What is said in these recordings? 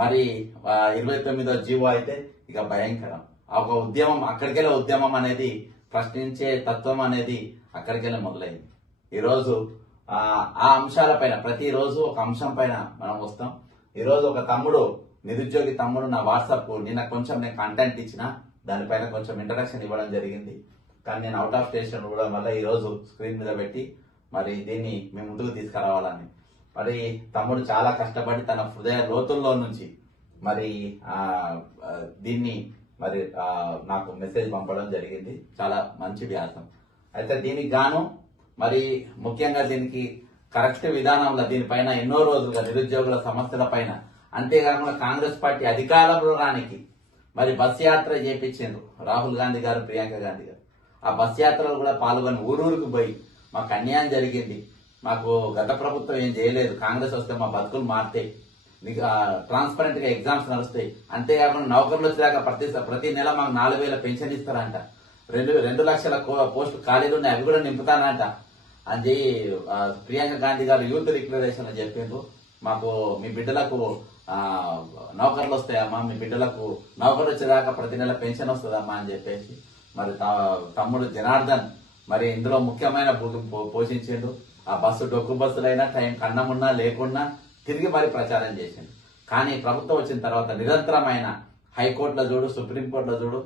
మరి 29వ జీవో అయితే ఇక భయంకరం. ఒక ఉద్యమం అక్కడికెళ్ళే ఉద్యమం అనేది ప్రశ్నించే తత్వం అనేది అక్కడికెళ్ళే మొదలైంది. ఈరోజు ఆ అంశాలపైన ప్రతిరోజు ఒక అంశం పైన మనం వస్తాం. ఈరోజు ఒక తమ్ముడు, నిరుద్యోగి తమ్ముడు నా వాట్సాప్ నిన్న కొంచెం నేను కంటెంట్ ఇచ్చిన దానిపైన కొంచెం ఇంట్రడక్షన్ ఇవ్వడం జరిగింది. కానీ నేను అవుట్ ఆఫ్ స్టేషన్ ఇవ్వడం వల్ల ఈరోజు స్క్రీన్ మీద పెట్టి మరి దీన్ని మేము ముందుకు తీసుకురావాలని మరి తమ్ముడు చాలా కష్టపడి తన హృదయ లోతుల్లో నుంచి మరి దీన్ని మరి నాకు మెసేజ్ పంపడం జరిగింది. చాలా మంచి వ్యాసం. అయితే దీనికి గాను మరి ముఖ్యంగా దీనికి కరెక్ట్ విధానంలో దీనిపైన ఎన్నో రోజులుగా నిరుద్యోగుల సమస్యల పైన, అంతేకాకుండా కాంగ్రెస్ పార్టీ అధికారంలో రానికి మరి బస్ యాత్ర చేపించారు రాహుల్ గాంధీ గారు, ప్రియాంక గాంధీ గారు. ఆ బస్ యాత్రలో కూడా పాల్గొని ఊరూరికి పోయి మాకు అన్యాయం జరిగింది, మాకు గత ప్రభుత్వం ఏం చేయలేదు, కాంగ్రెస్ వస్తే మా బతుకులు మారుతాయి, ట్రాన్స్పరెంట్ గా ఎగ్జామ్స్ నడుస్తాయి, అంతేకాకుండా నౌకర్లు వచ్చేదాకా ప్రతి నెల మాకు 4,000 పెన్షన్ ఇస్తారంట, 2 లక్షల పోస్టులు ఖాళీలు ఉన్నాయి అవి కూడా నింపుతానంట అని ప్రియాంక గాంధీ గారు యూత్ డిక్లరేషన్ చెప్పిండ్రు. మాకు మీ బిడ్డలకు నౌకర్లు వస్తాయమ్మా, మీ బిడ్డలకు నౌకర్లు వచ్చేదాకా ప్రతి నెల పెన్షన్ వస్తుందమ్మా అని చెప్పేసి మరి తమ్ముడు జనార్దన్ మరి ఇందులో ముఖ్యమైన పోషించిండు. ఆ బస్సు డొక్కు బస్సులైనా టైం కన్నమున్నా లేకున్నా తిరిగి మరి ప్రచారం చేసిండు. కానీ ప్రభుత్వం వచ్చిన తర్వాత నిరంతరమైన హైకోర్టులో చూడు, సుప్రీంకోర్టులో చూడు,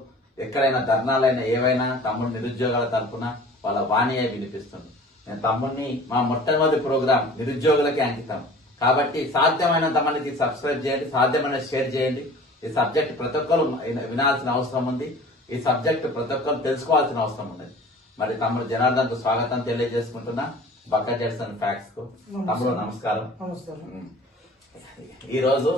ఎక్కడైనా ధర్నాలైనా ఏవైనా తమ్ముడు నిరుద్యోగాల తరఫున వాళ్ళ వాణియే వినిపిస్తుంది. నేను తమ్ముడిని మా మొట్టమొదటి ప్రోగ్రాం నిరుద్యోగులకే అంకితం కాబట్టి సాధ్యమైనంత మందికి సబ్స్క్రైబ్ చేయండి, సాధ్యమైన షేర్ చేయండి. ఈ సబ్జెక్ట్ ప్రతి ఒక్కరు వినాల్సిన అవసరం ఉంది, ఈ సబ్జెక్ట్ ప్రతి ఒక్కరు తెలుసుకోవాల్సిన అవసరం ఉంది. మరి తమ్ముడు జనార్దన్ కు స్వాగతం తెలియజేసుకుంటున్నా. బక్క జడ్సన్ ఫ్యాక్ట్స్ కు తమ్ముడు నమస్కారం. ఈ రోజు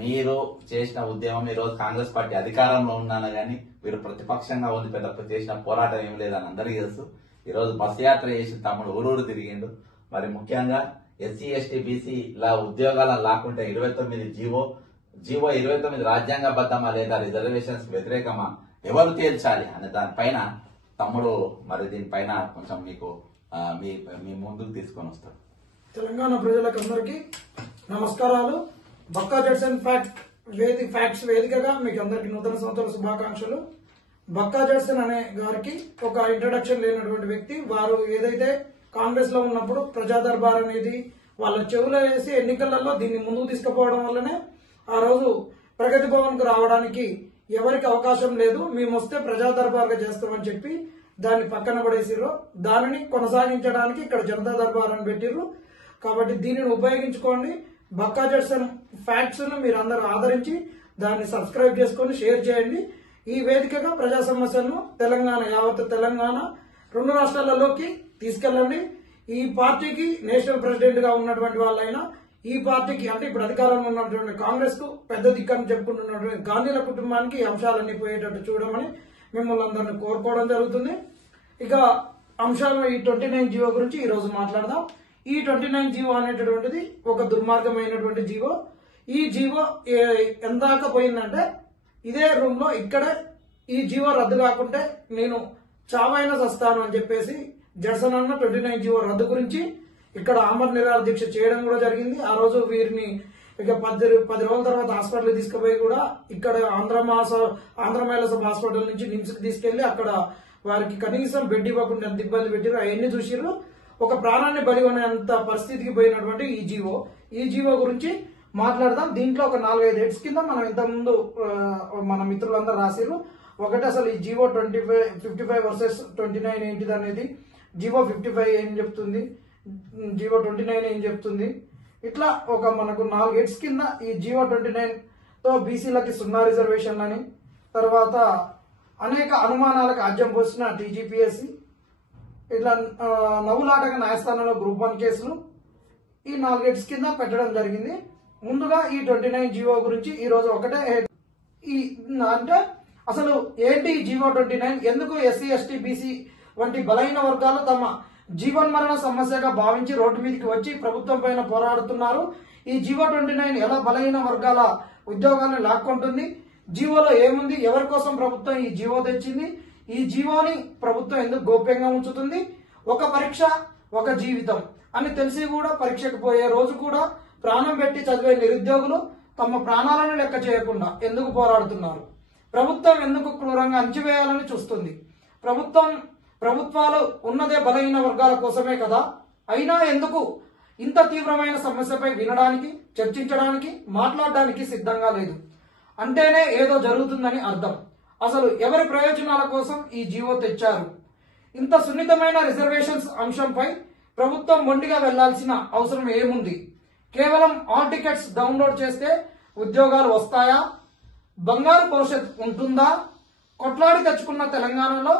మీరు చేసిన ఉద్యమం, ఈ రోజు కాంగ్రెస్ పార్టీ అధికారంలో ఉన్నాను గానీ మీరు ప్రతిపక్షంగా ఉంది, పెద్ద చేసిన పోరాటం ఏం లేదని అందరికీ తెలుసు. ఈ రోజు బస్ యాత్ర చేసి తమ్ముడు ఊరూరు తిరిగిండు. మరి ముఖ్యంగా ఎస్సీ ఎస్టీ బీసీ ఇలా ఉద్యోగాల లాక్కుంటే 29 జీవో 29 రాజ్యాంగబద్ధమా లేదా రిజర్వేషన్స్ వ్యతిరేకమా ఎవరు తేల్చాలి అనే దానిపైన తమ్ముడు మరి దీనిపైన కొంచెం మీకు మీ ముందుకు తీసుకొని వస్తాడు. తెలంగాణ ప్రజలకు అందరికీ నమస్కారాలు. బక్కా జడ్సన్ ఫ్యాక్ట్స్ వేదికగా మీకు అందరికి నూతన సంవత్సర శుభాకాంక్షలు. బక్కా జడ్సన్ అనే గారికి ఒక ఇంట్రడక్షన్ లేనటువంటి వ్యక్తి. వారు ఏదైతే కాంగ్రెస్ లో ఉన్నప్పుడు ప్రజా దర్బార్ అనేది వాళ్ళ చెవులో వేసి ఎన్నికలలో దీన్ని ముందుకు తీసుకుపోవడం వల్లనే ఆ రోజు ప్రగతి భవన్ కు రావడానికి ఎవరికి అవకాశం లేదు, మేము వస్తే ప్రజా దర్బార్ గా చేస్తామని చెప్పి దాన్ని పక్కన పడేసిర్రు. దానిని కొనసాగించడానికి ఇక్కడ జనతా దర్బార్ అని పెట్టిర్రు. కాబట్టి దీనిని ఉపయోగించుకోండి. బక్కా జడ్సన్ ఫ్యాక్ట్స్ ను మీరు అందరూ ఆదరించి దాన్ని సబ్స్క్రైబ్ చేసుకొని షేర్ చేయండి. ఈ వేదికగా ప్రజా సమస్యలను యావత్ తెలంగాణ 2 రాష్ట్రాలలోకి తీసుకెళ్లండి. ఈ పార్టీకి నేషనల్ ప్రెసిడెంట్ గా ఉన్నటువంటి వాళ్ళైనా, ఈ పార్టీకి అంటే ఇప్పుడు అధికారంలో ఉన్నటువంటి కాంగ్రెస్ కు పెద్ద దిక్కని చెప్పుకుంటున్నటువంటి గాంధీల కుటుంబానికి ఈ అంశాలన్నీ పోయేటట్టు చూడమని మిమ్మల్ని అందరినీ కోరుకోవడం జరుగుతుంది. ఇక అంశాలు ఈ 29 జీవో గురించి ఈ రోజు మాట్లాడదాం. ఈ 29 జీవో అనేటటువంటిది ఒక దుర్మార్గమైనటువంటి జీవో. ఈ జీవో ఎందాక పోయిందంటే ఇదే రూమ్ లో ఇక్కడే ఈ జీవో రద్దు కాకుంటే నేను చావైనా చస్తాను అని చెప్పేసి జడ్సన్ అన్న 29 జీవో రద్దు గురించి ఇక్కడ ఆమరణ నిరాహార దీక్ష చేయడం కూడా జరిగింది. ఆ రోజు వీరిని ఇక 10 రోజుల తర్వాత హాస్పిటల్ తీసుకుపోయి కూడా ఇక్కడ ఆంధ్ర మహిళా సభ హాస్పిటల్ నుంచి నిమ్స్ కి తీసుకెళ్లి అక్కడ వారికి కనీసం బెడ్ ఇవ్వకుండా ఎంత ఇబ్బంది పెట్టారు అవన్నీ చూసిర్రు. ఒక ప్రాణాన్ని బలి అనేంత పరిస్థితికి పోయినటువంటి ఈ జీవో గురించి మాట్లాడదాం. దీంట్లో ఒక 4-5 హెడ్స్ కింద మనం ఇంతకుముందు మన మిత్రులందరూ రాసిర్రు. ఒకటి అసలు ఈ జీవో 55 వర్సెస్ 29 ఏంటిది అనేది, జీవో 55 ఏం చెప్తుంది, జీవో 29 ఏం చెప్తుంది, ఇట్లా ఒక మనకు 4 హెడ్స్ కింద ఈ జీవో 29 తో బీసీలకి 0 రిజర్వేషన్ అని, తర్వాత అనేక అనుమానాలకు ఆజ్యం పోసిన టీజీపీఎస్సీ, ఇట్లా నవ్వులాటగా న్యాయస్థానంలో గ్రూప్ 1 కేసులు, ఈ 4 హెడ్స్ కింద పెట్టడం జరిగింది. ముందుగా ఈ 29 జీవో గురించి ఈ రోజు ఒకటే అంటే అసలు ఏంటి ఈ జీవో 29, ఎందుకు ఎస్సీ ఎస్టీ బీసీ వంటి బలహీన వర్గాలు తమ జీవన్మరణ సమస్యగా భావించి రోడ్డు మీదకి వచ్చి ప్రభుత్వం పైన పోరాడుతున్నారు. ఈ జీవో 29 ఎలా బలహీన వర్గాల ఉద్యోగాలను లాక్కుంటుంది, జీవోలో ఏముంది, ఎవరి కోసం ప్రభుత్వం ఈ జీవో తెచ్చింది, ఈ జీవోని ప్రభుత్వం ఎందుకు గోప్యంగా ఉంచుతుంది, ఒక పరీక్ష ఒక జీవితం అని తెలిసి కూడా పరీక్షకు పోయే రోజు కూడా ప్రాణం పెట్టి చదివే నిరుద్యోగులు తమ ప్రాణాలను లెక్క చేయకుండా ఎందుకు పోరాడుతున్నారు? ప్రభుత్వం ఎందుకు క్రూరంగా అణచివేయాలని చూస్తుంది? ప్రభుత్వాలు ఉన్నదే బలహీన వర్గాల కోసమే కదా. అయినా ఎందుకు ఇంత తీవ్రమైన సమస్యపై వినడానికి, చర్చించడానికి, మాట్లాడడానికి సిద్ధంగా లేదు? అంటేనే ఏదో జరుగుతుందని అర్థం. అసలు ఎవరి ప్రయోజనాల కోసం ఈ జీవో తెచ్చారు? ఇంత సున్నితమైన రిజర్వేషన్స్ అంశంపై ప్రభుత్వం మొండిగా వెళ్లాల్సిన అవసరం ఏముంది? కేవలం ఆల్ టికెట్స్ డౌన్లోడ్ చేస్తే ఉద్యోగాలు వస్తాయా? బంగారు భవిష్యత్ ఉంటుందా? కొట్లాడి తెచ్చుకున్న తెలంగాణలో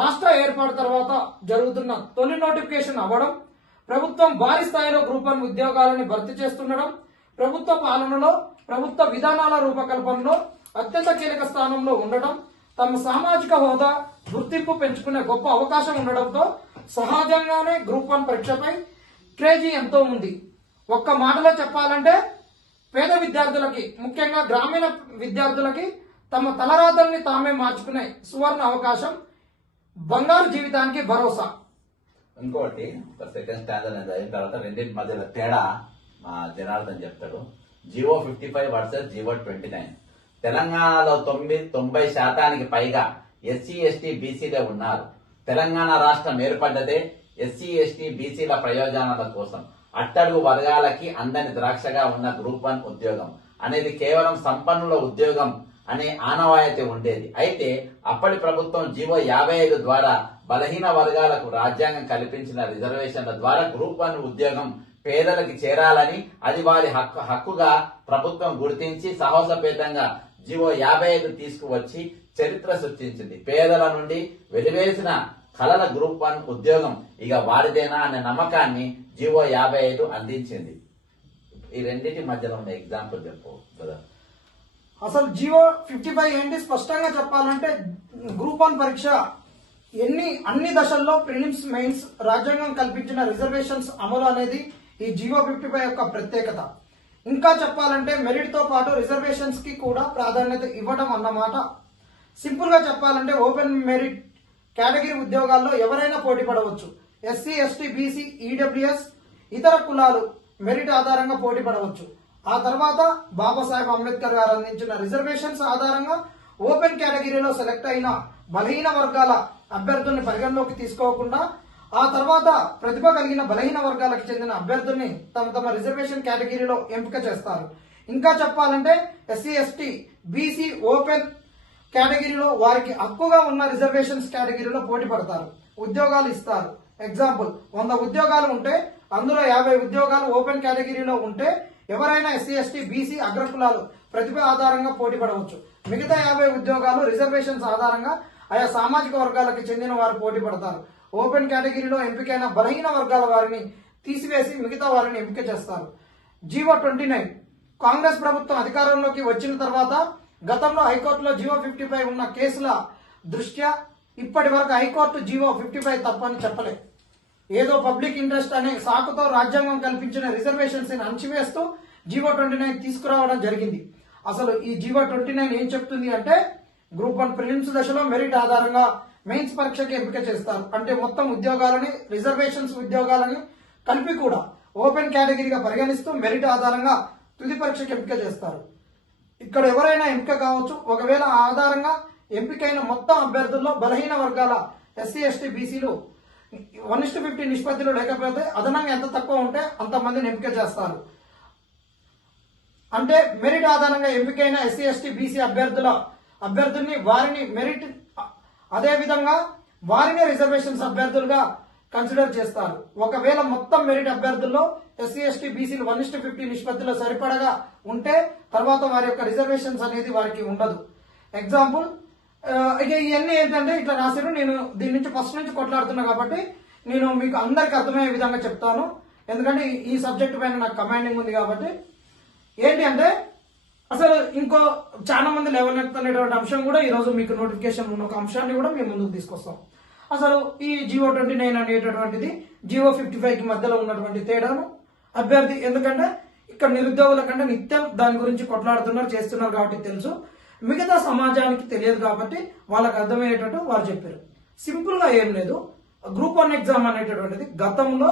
రాష్ట్ర ఏర్పాటు తర్వాత జరుగుతున్న తొలి నోటిఫికేషన్ అవ్వడం, ప్రభుత్వం భారీ స్థాయిలో గ్రూప్ 1 ఉద్యోగాలని భర్తీ చేస్తుండడం, ప్రభుత్వ పాలనలో, ప్రభుత్వ విధానాల రూపకల్పనలో అత్యంత కీలక స్థానంలో ఉండటం, తమ సామాజిక హోదా, గుర్తింపు పెంచుకునే గొప్ప అవకాశం ఉండడంతో సహజంగానే గ్రూప్ 1 పరీక్షపై క్రేజీ ఎంతో ఉంది. ఒక్క మాటలో చెప్పాలంటే పేద విద్యార్థులకి, ముఖ్యంగా గ్రామీణ విద్యార్థులకి తమ తలరాతల్ని తామే మార్చుకునే సువర్ణ అవకాశం, బంగారు జీవితానికి భరోసా. ఇంకోటి సెకండ్ స్టాండర్డ్ నేను చదివిన తర్వాత రెండింటి మధ్యలో తేడా మా జనార్దన్ చెప్తాడు. GO 55 versus GO 29. తెలంగాణలో 90% పైగా ఎస్సీ ఎస్టీ బీసీలే ఉన్నారు. తెలంగాణ రాష్ట్రం ఏర్పడ్డదే ఎస్సీ ఎస్టీ బీసీల ప్రయోజనాల కోసం. అట్టడుగు వర్గాలకి అందని ద్రాక్షగా ఉన్న గ్రూప్ 1 ఉద్యోగం అనేది కేవలం సంపన్నుల ఉద్యోగం అనే ఆనవాయితీ ఉండేది. అయితే అప్పటి ప్రభుత్వం జీవో 55 ద్వారా బలహీన వర్గాలకు రాజ్యాంగం కల్పించిన రిజర్వేషన్ల ద్వారా గ్రూప్ 1 ఉద్యోగం పేదలకు చేరాలని, అది వారి హక్కుగా ప్రభుత్వం గుర్తించి సాహసపేతంగా జీవో 55 తీసుకువచ్చి చరిత్ర సృష్టించింది. పేదల నుండి వెలివేసిన కలల గ్రూప్ 1 ఉద్యోగం ఇక వారిదేనా అనే నమ్మకాన్ని జీవో 55 అందించింది. ఈ రెండింటి మధ్యలో ఉన్న ఎగ్జాంపుల్ చెప్పు కదా. అసలు జీవో 55 ఏంటి? స్పష్టంగా చెప్పాలంటే గ్రూప్ 1 పరీక్ష అన్ని దశల్లో ప్రిలిమ్స్, మెయిన్స్ రాజ్యాంగం కల్పించిన రిజర్వేషన్స్ అమలు అనేది ఈ జీవో 55 యొక్క ప్రత్యేకత. ఇంకా చెప్పాలంటే మెరిట్ తో పాటు రిజర్వేషన్స్ కి కూడా ప్రాధాన్యత ఇవ్వడం అన్నమాట. సింపుల్ గా చెప్పాలంటే ఓపెన్ మెరిట్ కేటగిరీ ఉద్యోగాల్లో ఎవరైనా పోటీ పడవచ్చు. ఎస్సీ, ఎస్టీ, బీసీ, ఈడబ్ల్యూఎస్, ఇతర కులాలు మెరిట్ ఆధారంగా పోటీ పడవచ్చు. ఆ తర్వాత బాబాసాహెబ్ అంబేద్కర్ గారు అందించిన రిజర్వేషన్స్ ఆధారంగా ఓపెన్ కేటగిరీలో సెలెక్ట్ అయిన బలహీన వర్గాల అభ్యర్థుల్ని పరిగణలోకి తీసుకోకుండా ఆ తర్వాత ప్రతిభ కలిగిన బలహీన వర్గాలకు చెందిన అభ్యర్థుల్ని తమ రిజర్వేషన్ కేటగిరీలో ఎంపిక చేస్తారు. ఇంకా చెప్పాలంటే ఎస్సీ, ఎస్టీ, బీసీ ఓపెన్ కేటగిరీలో వారికి హక్కుగా ఉన్న రిజర్వేషన్స్ కేటగిరీలో పోటీ పడతారు. ఉద్యోగాలు ఇస్తారు. ఎగ్జాంపుల్ 100 ఉద్యోగాలు ఉంటే అందులో 50 ఉద్యోగాలు ఓపెన్ కేటగిరీలో ఉంటే ఎవరైనా ఎస్సీ, ఎస్టీ, బీసీ అగ్రకులాలు ప్రతిభ ఆధారంగా పోటీ పడవచ్చు. మిగతా 50 ఉద్యోగాలు రిజర్వేషన్స్ ఆధారంగా ఆయా సామాజిక వర్గాలకు చెందిన వారు పోటీ పడతారు. ఓపెన్ కేటగిరీలో ఎంపికైన బలహీన వర్గాల వారిని తీసివేసి మిగతా వారిని ఎంపిక చేస్తారు. జీవో 29 కాంగ్రెస్ ప్రభుత్వం అధికారంలోకి వచ్చిన తర్వాత గతంలో హైకోర్టులో జీవో 55 ఉన్న కేసుల దృష్ట్యా ఇప్పటి వరకు హైకోర్టు జీవో 55 తప్పని చెప్పలేదు. ఏదో పబ్లిక్ ఇంట్రెస్ట్ అనే సాకుతో రాజ్యాంగం కల్పించిన రిజర్వేషన్స్ ని అణచివేస్తూ జీవో 29 తీసుకురావడం జరిగింది. అసలు ఈ జీవో 29 ఏం చెప్తుంది అంటే గ్రూప్ 1 ప్రిలిమ్స్ దశలో మెరిట్ ఆధారంగా మెయిన్స్ పరీక్షకి ఎంపిక చేస్తారు. అంటే మొత్తం ఉద్యోగాలని, రిజర్వేషన్స్ ఉద్యోగాలని కలిపి కూడా ఓపెన్ కేటగిరీగా పరిగణిస్తూ మెరిట్ ఆధారంగా తుది పరీక్షకి ఎంపిక చేస్తారు. ఇక్కడ ఎవరైనా ఎంపిక కావచ్చు. ఒకవేళ ఆ ఆధారంగా ఎంపికైన మొత్తం అభ్యర్థుల్లో బలహీన వర్గాల ఎస్సీ, ఎస్టీ, బీసీలు 1:50 నిష్పత్తిలో లేకపోతే అదనంగా ఎంత తక్కువ ఉంటే అంతమందిని ఎంపిక చేస్తారు. అంటే మెరిట్ ఆధారంగా ఎంపికైన ఎస్సీ, ఎస్టీ, బీసీ అభ్యర్థుల్ని వారిని మెరిట్ అదే విధంగా వారిని రిజర్వేషన్స్ అభ్యర్థులుగా కన్సిడర్ చేస్తారు. ఒకవేళ మొత్తం మెరిట్ అభ్యర్థుల్లో ఎస్సీ, ఎస్టీ, బీసీలు 1:50 నిష్పత్తిలో సరిపడగా ఉంటే తర్వాత వారి యొక్క రిజర్వేషన్స్ అనేది వారికి ఉండదు. ఎగ్జాంపుల్ ఇక ఇవన్నీ ఏంటంటే ఇట్లా రాశారు. నేను దీని నుంచి ఫస్ట్ నుంచి కొట్లాడుతున్నా కాబట్టి నేను మీకు అందరికి అర్థమయ్యే విధంగా చెప్తాను. ఎందుకంటే ఈ సబ్జెక్ట్ పైన నాకు కమాండింగ్ ఉంది కాబట్టి. ఏంటి అంటే అసలు ఇంకో చాలా మంది లేవనెత్తుతున్నటువంటి అంశం కూడా ఈ రోజు మీకు నోటిఫికేషన్ ఉన్న ఒక అంశాన్ని కూడా మేము ముందుకు తీసుకొస్తాం. అసలు ఈ జీవో 29 అనేటటువంటిది జీవో 55 కి మధ్యలో ఉన్నటువంటి తేడాను అభ్యర్థి, ఎందుకంటే ఇక్కడ నిరుద్యోగుల కంటే నిత్యం దాని గురించి కొట్లాడుతున్నారు, చేస్తున్నారు కాబట్టి తెలుసు. మిగతా సమాజానికి తెలియదు కాబట్టి వాళ్ళకి అర్థమయ్యేటట్టు వారు చెప్పారు. సింపుల్ గా ఏం లేదు. గ్రూప్ 1 ఎగ్జామ్ అనేటటువంటిది గతంలో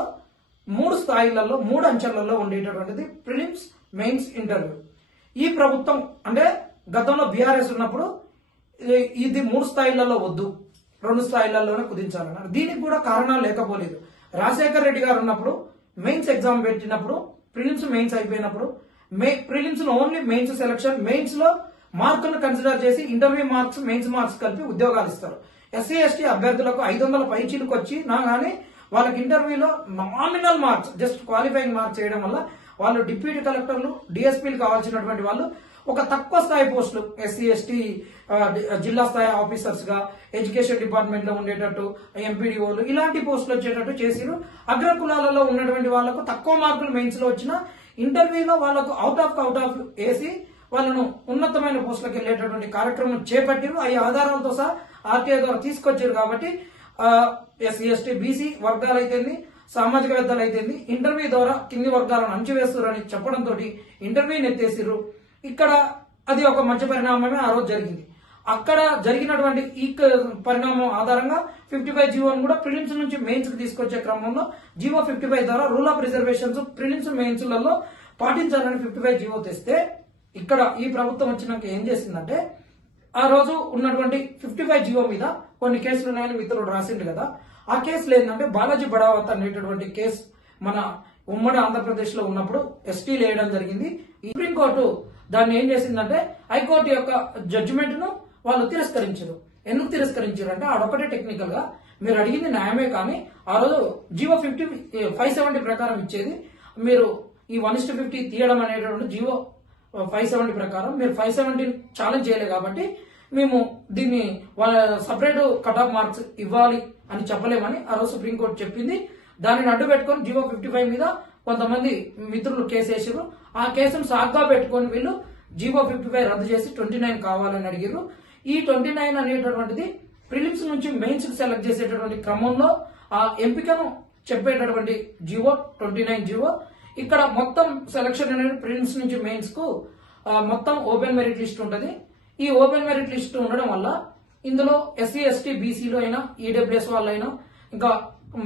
3 స్థాయిలలో 3 అంచెలలో ఉండేటటువంటిది ప్రిలిమ్స్ మెయిన్స్ ఇంటర్వ్యూ. ఈ ప్రభుత్వం అంటే గతంలో బీఆర్ఎస్ ఉన్నప్పుడు ఇది 3 స్థాయిలలో వద్దు, 2 స్థాయిలలోనే కుదించాలన్నారు. దీనికి కూడా కారణాలు లేకపోలేదు. రాజశేఖర్ రెడ్డి గారు ఉన్నప్పుడు మెయిన్స్ ఎగ్జామ్ పెట్టినప్పుడు ప్రిలిమ్స్ మెయిన్స్ అయిపోయినప్పుడు ప్రిలిమ్స్ లో ఓన్లీ మెయిన్స్ సెలక్షన్, మెయిన్స్ లో మార్కులను కన్సిడర్ చేసి ఇంటర్వ్యూ మార్క్స్ మెయిన్స్ మార్క్స్ కలిపి ఉద్యోగాలు ఇస్తారు. ఎస్సీ ఎస్టీ అభ్యర్థులకు 500 పైచీలకు వచ్చి కానీ వాళ్ళకి ఇంటర్వ్యూలో nominal marks just qualifying marks చేయడం వల్ల వాళ్ళు డిప్యూటీ కలెక్టర్లు డిఎస్పీలు కావాల్సినటువంటి వాళ్ళు ఒక తక్కువ స్థాయి పోస్టులు ఎస్సీ ఎస్టీ జిల్లా స్థాయి ఆఫీసర్స్ గా ఎడ్యుకేషన్ డిపార్ట్మెంట్ లో ఉండేటట్టు ఎంపీడీఓలు ఇలాంటి పోస్టులు వచ్చేటట్టు చేసిరు. అగ్రకులాలలో ఉన్నటువంటి వాళ్ళకు తక్కువ మార్కులు మెయిన్స్ లో వచ్చిన ఇంటర్వ్యూలో వాళ్ళకు అవుట్ ఆఫ్ వేసి వాళ్ళను ఉన్నతమైన పోస్టులకు వెళ్లేటటువంటి కార్యక్రమం చేపట్టిరు. ఈ ఆధారాలతో సహా ఆర్టీఐ ద్వారా తీసుకొచ్చారు. కాబట్టి ఎస్సీ ఎస్టీ బీసీ వర్గాలైతేంది, సామాజికవేత్తలు అయితేంది ఇంటర్వ్యూ ద్వారా కింది వర్గాలను అణచివేస్తారని చెప్పడంతో ఇంటర్వ్యూని ఎత్తేసిర్రు. ఇక్కడ అది ఒక మంచి పరిణామమే ఆ రోజు జరిగింది. అక్కడ జరిగినటువంటి ఈ పరిణామం ఆధారంగా 55 జీవోను కూడా ప్రిలిమ్స్ నుంచి మెయిన్స్ కి తీసుకొచ్చే క్రమంలో జీవో 55 ద్వారా rule of reservations prelims mains లలో పాటించాలని 55 జీవో తెస్తే ఇక్కడ ఈ ప్రభుత్వం వచ్చినాక ఏం చేసిందంటే ఆ రోజు ఉన్నటువంటి 55 జీవో మీద కొన్ని కేసులు ఉన్నాయని మిత్రుడు రాసిండు కదా, ఆ కేసులు ఏంటంటే బాలాజీ బడావత్ అనేటటువంటి కేసు మన ఉమ్మడి ఆంధ్రప్రదేశ్ లో ఉన్నప్పుడు ఎస్టీలు వేయడం జరిగింది. సుప్రీంకోర్టు దాన్ని ఏం చేసిందంటే హైకోర్టు యొక్క జడ్జిమెంట్ ను వాళ్ళు తిరస్కరించారు. ఎందుకు తిరస్కరించారు అంటే ఆడొక్కటే టెక్నికల్ గా మీరు అడిగింది న్యాయమే, కానీ ఆ రోజు జీవో 570 ప్రకారం ఇచ్చేది మీరు ఈ 1:50 తీయడం అనేటువంటి జీవో 570 ప్రకారం మీరు 570 ఛాలెంజ్ చేయలేదు కాబట్టి మేము దీన్ని సపరేట్ కట్ ఆఫ్ మార్క్స్ ఇవ్వాలి అని చెప్పలేమని ఆ రోజు సుప్రీంకోర్టు చెప్పింది. దానిని అడ్డు పెట్టుకుని జీవో 55 మీద కొంతమంది మిత్రులు కేసు వేసారు. ఆ కేసును సాగ్గా పెట్టుకుని వీళ్ళు జీవో 55 రద్దు చేసి 29 కావాలని అడిగారు. ఈ 29 అనేటటువంటిది ప్రిలిమ్స్ నుంచి మెయిన్స్ సెలెక్ట్ చేసేటటువంటి క్రమంలో ఆ ఎంపికను చెప్పేటటువంటి జీవో 29 జీవో. ఇక్కడ మొత్తం సెలక్షన్ అనేది ప్రిలిమ్స్ నుంచి మెయిన్స్ కు మొత్తం ఓపెన్ మెరిట్ లిస్ట్ ఉంటుంది. ఈ ఓపెన్ మెరిట్ లిస్ట్ ఉండడం వల్ల ఇందులో ఎస్సీ ఎస్టీ బీసీలు అయినా ఈడబ్ల్యూఎస్ వాళ్ళైనా ఇంకా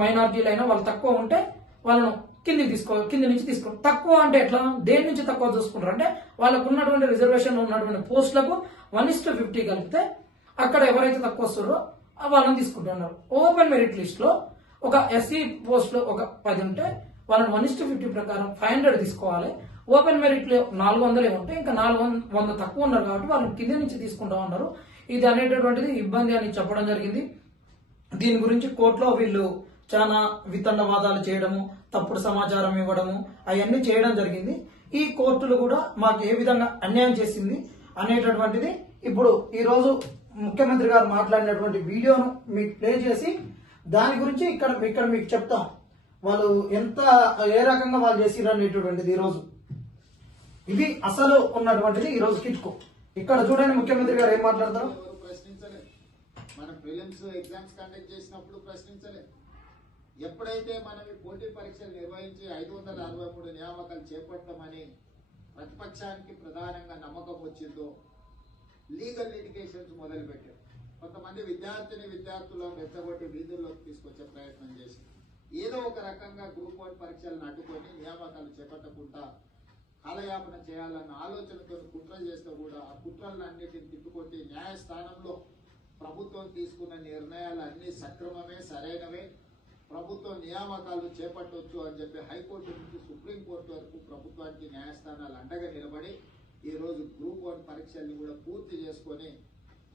మైనార్టీలు అయినా వాళ్ళు తక్కువ ఉంటే వాళ్ళను కింది నుంచి తీసుకో. తక్కువ అంటే ఎట్లా, దేని నుంచి తక్కువ చూసుకుంటారు అంటే వాళ్ళకు ఉన్నటువంటి రిజర్వేషన్ ఉన్నటువంటి పోస్టులకు 1:50 కలిపితే అక్కడ ఎవరైతే తక్కువ వస్తారో వాళ్ళని తీసుకుంటున్నారు. ఓపెన్ మెరిట్ లిస్ట్ లో ఒక ఎస్సీ పోస్టులు ఒక 10 ఉంటే వాళ్ళని 1:50 ప్రకారం 500 తీసుకోవాలి. ఓపెన్ మెరిట్ లో 400 ఉంటే ఇంకా 400 తక్కువ ఉన్నారు కాబట్టి వాళ్ళు కింద నుంచి తీసుకుంటా ఉన్నారు. ఇది అనేటటువంటిది ఇబ్బంది అని చెప్పడం జరిగింది. దీని గురించి కోర్టులో వీళ్ళు చాలా వితండవాదాలు చేయడము, తప్పుడు సమాచారం ఇవ్వడము అవన్నీ చేయడం జరిగింది. ఈ కోర్టులు కూడా మాకు ఏ విధంగా అన్యాయం చేసింది అనేటటువంటిది ఇప్పుడు ఈ రోజు ముఖ్యమంత్రి గారు మాట్లాడినటువంటి వీడియోను మీకు ప్లే చేసి దాని గురించి ఇక్కడ మీకు చెప్తాం. వాళ్ళు ఏ రకంగా వాళ్ళు చేసిరు అనేటటువంటిది ఈ రోజు ఇది అసలు ఉన్నటువంటిది ఈ రోజు కిట్కో. ఇక్కడ చూడండి ముఖ్యమంత్రి గారు ఏం మాట్లాడతారు. ప్రశ్నించలేదు. మనం ప్రిలిమ్స్ ఎగ్జామ్స్ కండక్ట్ చేసినప్పుడు ప్రశ్నించలేదు. ఎప్పుడైతే మనం ఈ పోటీ పరీక్షలు నిర్వహించి 563 నియామకాలు చేపట్టమని ప్రతిపక్షానికి ప్రధానంగా నమ్మకం వచ్చిందో లీగల్ లిటిగేషన్స్ మొదలుపెట్టారు. కొంతమంది విద్యార్థులను రెచ్చగొట్టి వీధుల్లోకి తీసుకొచ్చే ప్రయత్నం చేసి ఏదో ఒక రకంగా గ్రూప్ 1 పరీక్షలను అడ్డుకొని నియామకాలు చేపట్టకుండా కాలయాపన చేయాలన్న ఆలోచనతో కుట్ర చేస్తే కూడా ఆ కుట్రలన్నిటిని తిప్పుకొట్టి న్యాయస్థానంలో ప్రభుత్వం తీసుకున్న నిర్ణయాలు అన్ని సక్రమమే, సరైనవే, ప్రభుత్వం నియామకాలు చేపట్టవచ్చు అని చెప్పి హైకోర్టు నుంచి సుప్రీంకోర్టు వరకు ప్రభుత్వానికి న్యాయస్థానాలు అండగా నిలబడి ఈ రోజు గ్రూప్ 1 పరీక్షల్ని కూడా పూర్తి చేసుకొని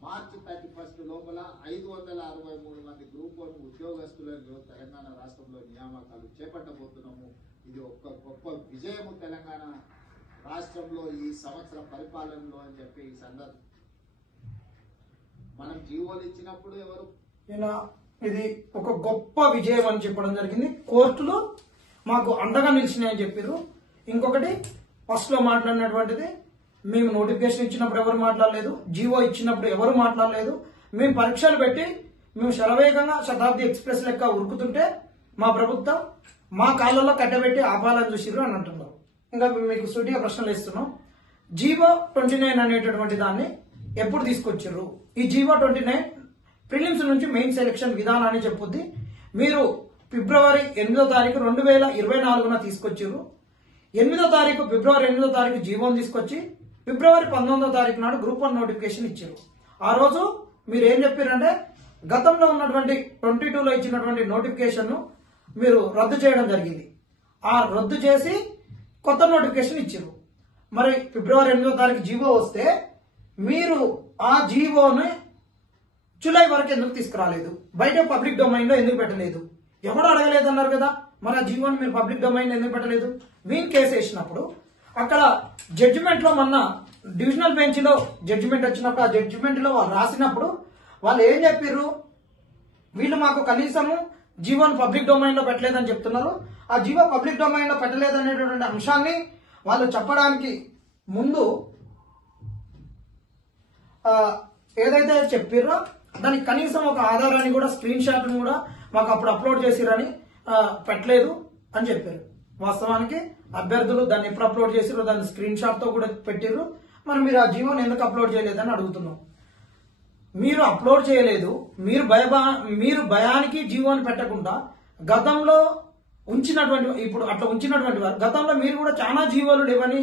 మార్చి 31 లోపల 563 మంది గ్రూప్ 1 ఉద్యోగస్తులను తెలంగాణ రాష్ట్రంలో నియామకాలు చేపట్టబోతున్నాము. ఇది ఒక గొప్ప విజయము తెలంగాణ రాష్ట్రంలో ఈ సంవత్సర పరిపాలనలో అని చెప్పి ఈ సందర్భం మనం జీవోలు ఇచ్చినప్పుడు ఎవరు ఇది ఒక గొప్ప విజయం అని చెప్పడం జరిగింది. కోర్టులో మాకు అండగా నిలిచినాయని చెప్పారు. ఇంకొకటి ఫస్ట్ లో మాట్లాడినటువంటిది మేము నోటిఫికేషన్ ఇచ్చినప్పుడు ఎవరు మాట్లాడలేదు, జీవో ఇచ్చినప్పుడు ఎవరు మాట్లాడలేదు. మేము పరీక్షలు పెట్టి మేము శరవేగంగా శతాబ్ది ఎక్స్ప్రెస్ లెక్క ఉరుకుతుంటే మా ప్రభుత్వం మా కాళ్ళలో కట్టబెట్టి ఆపాలని చూసిర్రు అని అంటున్నారు. ఇంకా మీకు సూటిగా ప్రశ్నలు ఇస్తున్నాం. జీవో 29 అనేటటువంటి దాన్ని ఎప్పుడు తీసుకొచ్చారు? ఈ జీవో 29 ప్రిలిమ్స్ నుంచి మెయిన్ సెలక్షన్ విధానాన్ని చెప్పుద్ది. మీరు ఫిబ్రవరి 8వ తారీఖు 2024 తీసుకొచ్చారు. 8వ తారీఖు ఫిబ్రవరి 8వ తారీఖు జీవోని తీసుకొచ్చి ఫిబ్రవరి 19వ తారీఖు నాడు గ్రూప్ 1 నోటిఫికేషన్ ఇచ్చారు. ఆ రోజు మీరు ఏం చెప్పారంటే గతంలో ఉన్నటువంటి 22లో ఇచ్చినటువంటి నోటిఫికేషన్ మీరు రద్దు చేయడం జరిగింది. ఆ రద్దు చేసి కొత్త నోటిఫికేషన్ ఇచ్చారు. మరి ఫిబ్రవరి 8వ తారీఖు జీవో వస్తే మీరు ఆ జీవోని జూలై వరకు ఎందుకు తీసుకురాలేదు? బయట పబ్లిక్ డొమైన్ లో ఎందుకు పెట్టలేదు? ఎవరు అడగలేదు అన్నారు కదా, మరి ఆ జీవోని మీరు పబ్లిక్ డొమైన్ ఎందుకు పెట్టలేదు? వీన్ కేసు వేసినప్పుడు అక్కడ జడ్జిమెంట్ లో మొన్న డివిజనల్ బెంచ్ లో జడ్జిమెంట్ వచ్చినప్పుడు ఆ జడ్జిమెంట్ లో వాళ్ళు రాసినప్పుడు వాళ్ళు ఏం చెప్పారు? వీళ్ళు మాకు కనీసము జీవోని పబ్లిక్ డొమైన్ లో పెట్టలేదని చెప్తున్నారు. ఆ జీవో పబ్లిక్ డొమైన్ లో పెట్టలేదనేటువంటి అంశాన్ని వాళ్ళు చెప్పడానికి ముందు ఏదైతే చెప్పారో దానికి కనీసం ఒక ఆధారాన్ని కూడా స్క్రీన్ షాట్ కూడా మాకు అప్పుడు అప్లోడ్ చేసిరని పెట్టలేదు అని చెప్పారు. వాస్తవానికి అభ్యర్థులు దాన్ని ఎప్పుడు అప్లోడ్ చేసిరో దాన్ని స్క్రీన్ షాట్ తో కూడా పెట్టిర్రు. మరి మీరు ఆ జీవోని ఎందుకు అప్లోడ్ చేయలేదని అడుగుతున్నాం. మీరు అప్లోడ్ చేయలేదు, మీరు భయానికి జీవోని పెట్టకుండా గతంలో ఉంచినటువంటి ఇప్పుడు అట్లా ఉంచినటువంటి వారు గతంలో మీరు కూడా చాలా జీవోలు లేవని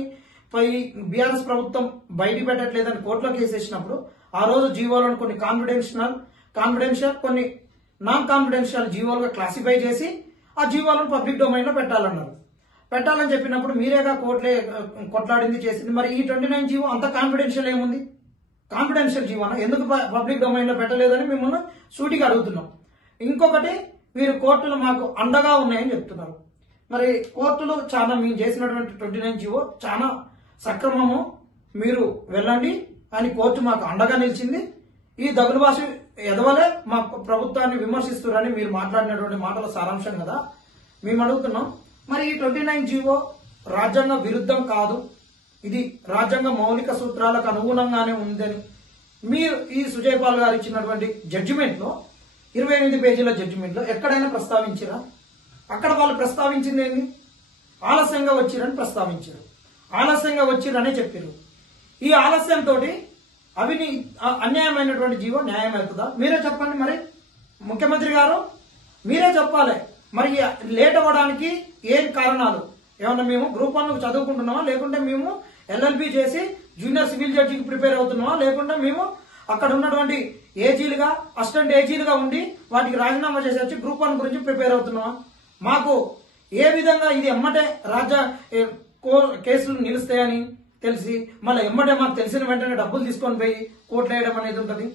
పై బీఆర్ఎస్ ప్రభుత్వం బయట పెట్టట్లేదని కోర్టులో కేసు వేసినప్పుడు ఆ రోజు జీవోలను కొన్ని కాన్ఫిడెన్షియల్ కొన్ని నాన్ కాన్ఫిడెన్షియల్ జీవోలుగా క్లాసిఫై చేసి ఆ జీవోలను పబ్లిక్ డొమైన్ లో పెట్టాలన్నారు. పెట్టాలని చెప్పినప్పుడు మీరేగా కోర్టులే కొట్లాడింది చేసింది. మరి ఈ 29 జీవో అంత కాన్ఫిడెన్షియల్ ఏముంది? కాన్ఫిడెన్షియల్ జీవోనా ఎందుకు పబ్లిక్ డొమైన్ లో పెట్టలేదని మిమ్మల్ని సూటిగా అడుగుతున్నాం. ఇంకొకటి, మీరు కోర్టులు మాకు అండగా ఉన్నాయని చెప్తున్నారు. మరి కోర్టులు చాలా మేము చేసినటువంటి 29 జీవో చాలా సక్రమము, మీరు వెళ్ళండి అని కోర్టు మాకు అండగా నిలిచింది. ఈ దగులుబాసి ఎదవలే మా ప్రభుత్వాన్ని విమర్శిస్తున్నారని మీరు మాట్లాడినటువంటి మాటల సారాంశం కదా. మేము అడుగుతున్నాం, మరి ఈ 29 జీవో రాజ్యాంగ విరుద్ధం కాదు, ఇది రాజ్యాంగ మౌలిక సూత్రాలకు అనుగుణంగానే ఉందని మీరు ఈ సుజయపాల్ గారు ఇచ్చినటువంటి జడ్జిమెంట్ లో 28 పేజీల జడ్జిమెంట్ లో ఎక్కడైనా ప్రస్తావించారా? అక్కడ వాళ్ళు ప్రస్తావించింది ఏంది? ఆలస్యంగా వచ్చిరని ప్రస్తావించారు. ఆలస్యంగా వచ్చిరనే చెప్పారు. ఈ ఆలస్యంతో అన్యాయమైనటువంటి జీవో న్యాయం అవుతుందా? మీరే చెప్పండి. మరి ముఖ్యమంత్రి గారు మీరే చెప్పాలి. మరి లేట్ అవ్వడానికి ఏం కారణాలు? ఏమన్నా మేము గ్రూప్ 1 చదువుకుంటున్నామా, లేకుంటే మేము LLB చేసి జూనియర్ సివిల్ జడ్జికి ప్రిపేర్ అవుతున్నామా, లేకుంటే మేము అక్కడ ఉన్నటువంటి ఏజీలుగా అసిస్టెంట్ ఏజీలుగా ఉండి వాటికి రాజీనామా చేసి వచ్చి గ్రూప్ 1 గురించి ప్రిపేర్ అవుతున్నామా? మాకు ఏ విధంగా ఇది ఎమ్మటే కేసులు నిలుస్తాయని తెలిసి మళ్ళీ ఎమ్మటే మాకు తెలిసిన వెంటనే డబ్బులు తీసుకొని పోయి కోర్టులో వేయడం అనేది ఉంటుంది?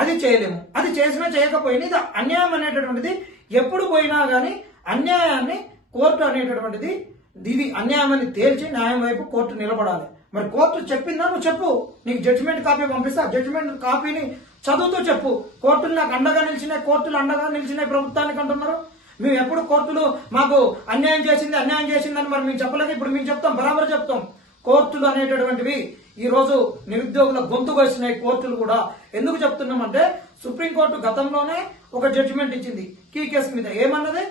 అది చేయలేము. అది చేసినా చేయకపోయినా ఇది అన్యాయం అనేటటువంటిది ఎప్పుడు పోయినా గానీ అన్యాయాన్ని కోర్టు అనేటటువంటిది ఇది అన్యాయం అని తేల్చి న్యాయం వైపు కోర్టు నిలబడాలి. మరి కోర్టు చెప్పిందా? నువ్వు చెప్పు. నీకు జడ్జిమెంట్ కాపీ పంపిస్తా, జడ్జిమెంట్ కాపీని చదువుతూ చెప్పు. కోర్టులు నాకు అండగా నిలిచినాయి, కోర్టులు అండగా నిలిచినాయి ప్రభుత్వానికి అంటున్నారు. మేము ఎప్పుడు కోర్టులు మాకు అన్యాయం చేసిందని మరి మేము చెప్పలేదు. ఇప్పుడు మేము చెప్తాం, బరాబర్ చెప్తాం. కోర్టులు అనేటటువంటివి ఈ రోజు నిరుద్యోగుల గొంతు కోసినాయి. కోర్టులు కూడా ఎందుకు చెప్తున్నామంటే సుప్రీంకోర్టు గతంలోనే ఒక జడ్జిమెంట్ ఇచ్చింది కీ కేసు మీద. ఏమన్నది?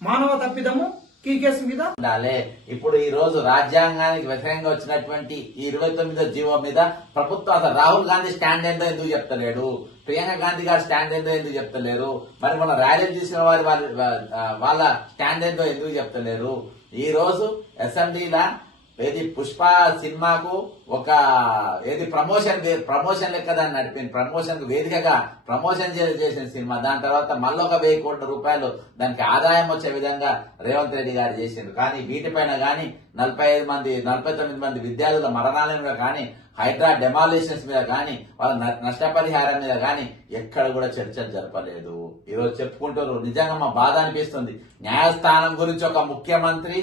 మానవ తప్పిదము కీ కేసు మీద ఉండాలి. ఇప్పుడు ఈ రోజు రాజ్యాంగానికి వ్యతిరేకంగా వచ్చినటువంటి ఈ 29వ జీవో మీద ప్రభుత్వం అసలు రాహుల్ గాంధీ స్టాండ్ ఏందో ఎందుకు చెప్తలేడు? ప్రియాంక గాంధీ గారు స్టాండ్ ఏందో ఎందుకు చెప్తలేరు? మరి మన ర్యాలీలు తీసిన వాళ్ళ స్టాండ్ ఏందో ఎందుకు చెప్తలేరు? ఈ రోజు అసెంబ్లీలా ఏది పుష్ప సినిమాకు ఒక ఏది ప్రమోషన్ లెక్క దాన్ని నడిపింది. ప్రమోషన్ వేదికగా ప్రమోషన్ చేసిన సినిమా. దాని తర్వాత మళ్ళీ ఒక 1000 కోట్ల రూపాయలు దానికి ఆదాయం వచ్చే విధంగా రేవంత్ రెడ్డి గారు చేసిండ్రు. కానీ వీటిపైన గానీ 49 మంది విద్యార్థుల మరణాల మీద కానీ, హైడ్రా డెమాలిషన్స్ మీద కానీ, వాళ్ళ నష్టపరిహారం మీద కానీ ఎక్కడ కూడా చర్చలు జరపలేదు. ఈరోజు చెప్పుకుంటారు. నిజంగా మా బాధ అనిపిస్తుంది. న్యాయస్థానం గురించి ఒక ముఖ్యమంత్రి